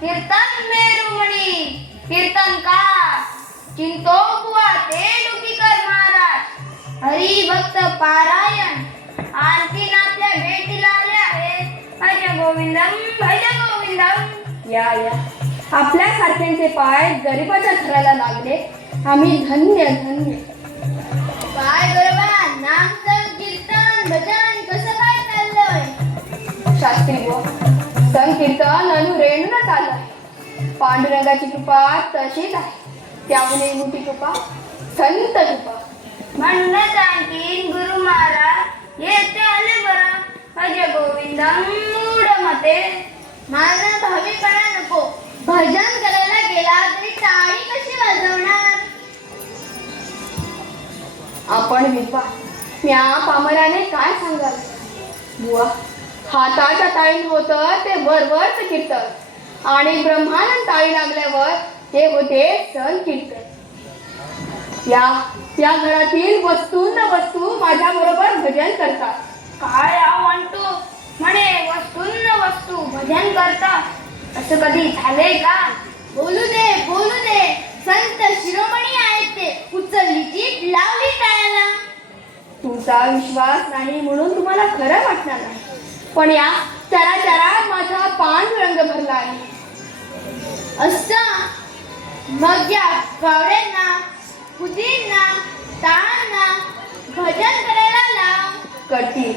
कीर्तन मेरुमणी कीर्तनकार चिंतो बुवा ते डुकीकर महाराज हरिभक्त पारायण आणखीन आपल्या भेटीला आले आहेत. भज गोविंदम. या आपल्या सारख्यांचे पाय गरीबाच्या घराला लागले. आम्ही धन्य धन्य. काय गरबा नाम कीर्तन भजन कसं काय चाललंय? शास्त्री बुवा संकीर्तन अनुरेणूनच आलं आहे. पांडुरंगाची कृपा तशीच आहे. त्यामुळे मोठी कृपा संत कृपा म्हणूनच आणखीन गुरु महाराज येथे आले बरं. भज गोविंदम मूढ मते. माझा भावीपणा नको. भजन करायला गेला तरी टाळी कशी वाजवणार? आपण विद्वान म्या पामराने काय सांगाल बुवा. हाताच्या ताळीन होतं ते वरवरच कीर्तन आणि ब्रह्मानंद ताळी लागल्यावर ते होते सन कीर्तन. या घरातील वस्तूंना वस्तू माझ्या बरोबर भजन करतात. काय म्हणतो म्हणे वस्तूंना वस्तू भजन करतात? असं कधी झालंय का? बोलू दे. संत शिरोमणी आहेत ते. उचलली जीभ लावली टाळ्याला. तुमचा विश्वास नाही म्हणून तुम्हाला खरं वाटणार नाही. पण या चराचरात माझा पांडुरंग भरला आहे. असं मग या गावड्यांना कुतींना टाळांना भजन करायला लाव. करतील